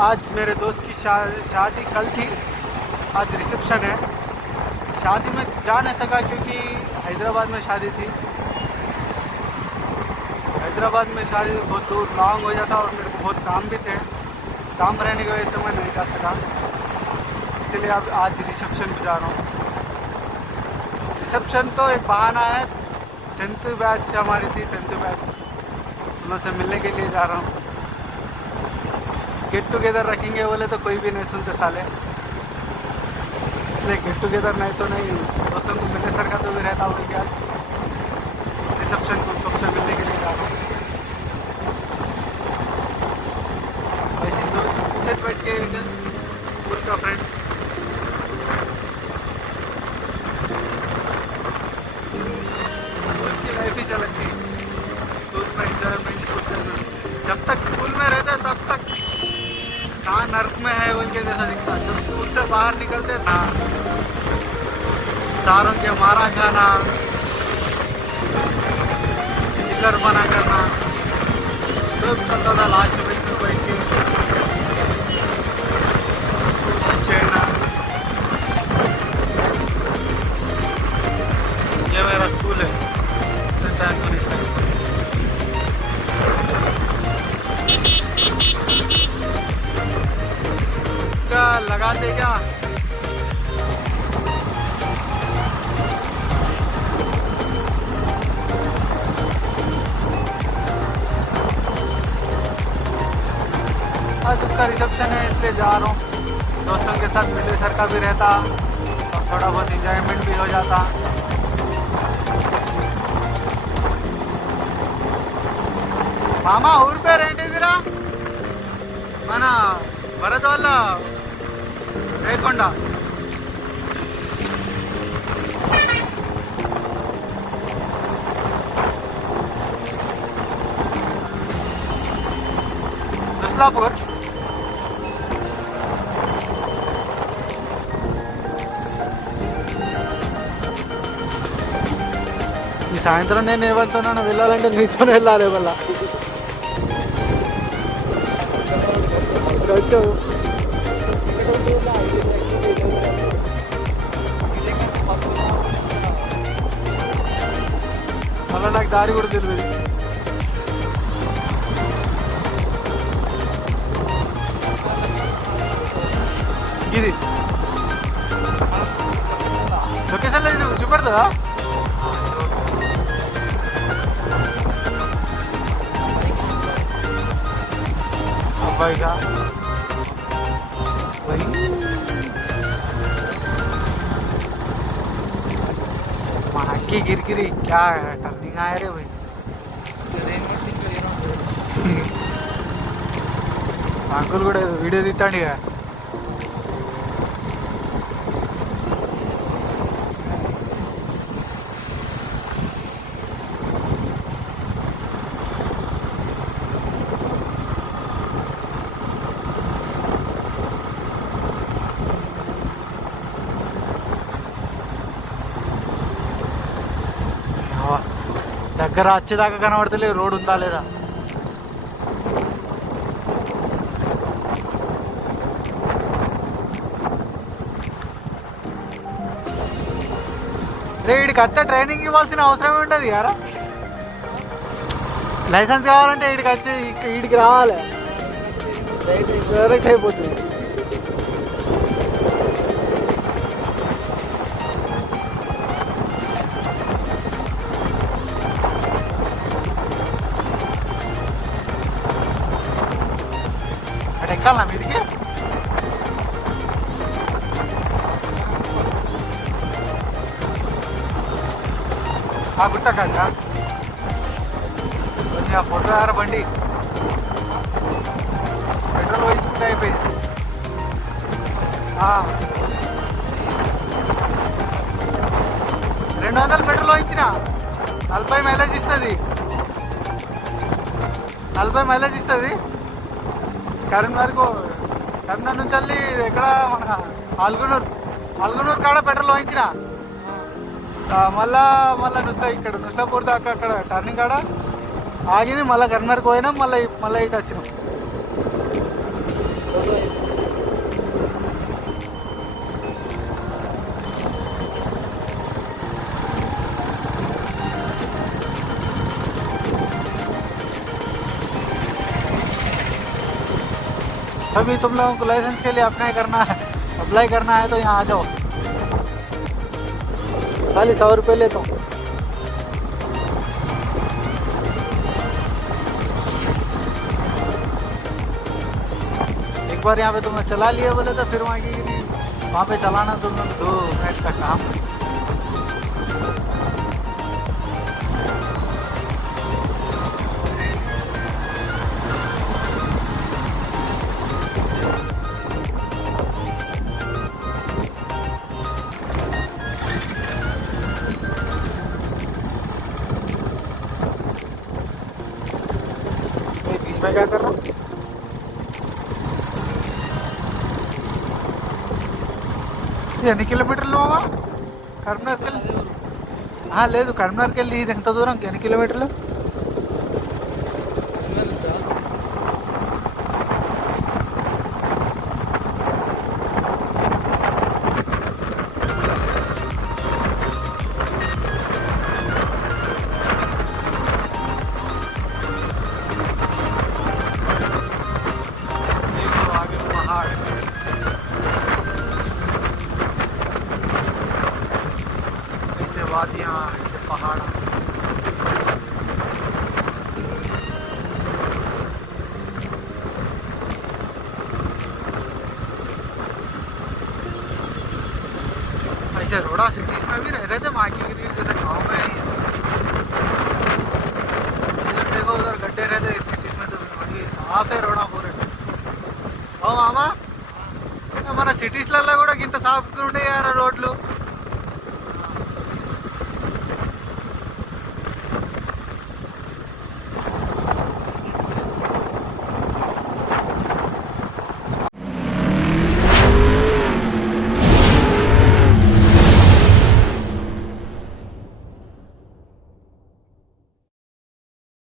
आज मेरे दोस्त की शादी कल थी, आज रिसेप्शन है। शादी में जा नहीं सका क्योंकि हैदराबाद में शादी थी। हैदराबाद में शादी बहुत दूर लॉन्ग हो जाता और मेरे को बहुत काम भी थे। काम रहने की वजह से मैं नहीं जा सका, इसलिए अब आज रिसेप्शन पे जा रहा हूँ। रिसेप्शन तो एक बहाना है, 10th बैच से हमारी थी, 10th बैच उनसे मिलने के लिए जा रहा हूँ। गेट टुगेदर रखेंगे बोले तो कोई भी नहीं सुनते साले, इसलिए गेट टुगेदर नहीं तो नहीं, दोस्तों को मिलने सर का तो भी रहता हो क्या। रिसेप्शन को सबसे मिलने के लिए जा रहा हूँ। वैसे दो पीछे बैठ के स्कूल का फ्रेंड की लाइफ ही चलती थी। स्कूल में एंजॉयमेंट जब तक स्कूल में रहते तब तक कहाँ नर्क में है बोल के जैसा दिखता। जब स्कूल से बाहर निकलते ना, सारों के मारा खाना, चिल्लर बना करना सब चलता था। लास्ट बेंच पर बैठ के छेड़ना। ये मेरा स्कूल है, सेंट एंथोनी स्कूल। क्या लगाते क्या आज उसका रिसेप्शन है, इसलिए जा रहा हूँ। दोस्तों के साथ मिले सर का भी रहता और थोड़ा बहुत एंजॉयमेंट भी हो जाता। मामा ऊर पे रेंटिದ್ದೀರಾ మన భరత్ వాళ్ళ రేకొండ దస్లాపూర్। ఈ సాయంత్రం నేను ఏమంటున్నాను, వెళ్ళాలంటే నీతోనే వెళ్ళాలి మళ్ళా। మళ్ళీ నాకు దారి కూడా తెలియదు। ఇది లొకేషన్లో ఇది చూపెడుతుందా? అబ్బాయిగా की गिरगिरी क्या टर्निंग आया रे भाई। अंकुल కూడా వీడియో తీస్తాడు ఇక। దగ్గర వచ్చేదాకా కనబడతలే, రోడ్ ఉందా లేదా। రే వీడికి అంతా ట్రైనింగ్ ఇవ్వాల్సిన అవసరం ఉంటుంది కదా। లైసెన్స్ కావాలంటే వీడికి వచ్చి వీడికి రావాలి, డైరెక్ట్ అయిపోతుంది। ఎక్కాలా మీదికి? ఆ గుట్ట కాక కొంచెం ఫోటో ఆర బండి పెట్రోల్ వేయించుకుంటే అయిపోయింది। 200 పెట్రోల్ వేయించిన 40 మైలేజ్ ఇస్తుంది, 40 మైలేజ్ ఇస్తుంది। కరీంనగర్ నుంచి వెళ్ళి ఎక్కడ మన ఆల్గునూరు కాడ పెట్రోల్ వాయించిన, మళ్ళా ఇక్కడ నుస్లాపూర్ దాకా అక్కడ టర్నింగ్ కాడ ఆగి మళ్ళీ కరీంనగర్కి పోయినాం, మళ్ళీ ఇటు వచ్చినాం। अभी तुम लोगों को लाइसेंस के लिए अप्लाई करना है तो यहाँ आ जाओ। खाली 100 रुपये ले तो। एक बार यहाँ पे तुमने चला लिए बोले तो फिर वहाँ पे चलाना तुमने 2 मिनट का काम। मैं क्या कर रहा हूँ? ఎన్ని కిలోమీటర్లు మామా కరీంనగర్కి వెళ్ళి? లేదు కరీంనగర్కి వెళ్ళి ఇది ఎంత దూరం, ఎన్ని కిలోమీటర్లు? वादियाँ, ऐसे पहाड़। ऐसे रोड़ा सिटीज में भी रह रहे थे वहाँ की जैसे गाँव में ही। जिधर देखो उधर गड्ढे रहते सिटीज में, तो साफ है रोड़ा पूरे। ओ मामा మన సిటీస్లలో కూడా ఇంత సాఫ్ట్గా ఉండే యారా రోడ్లు.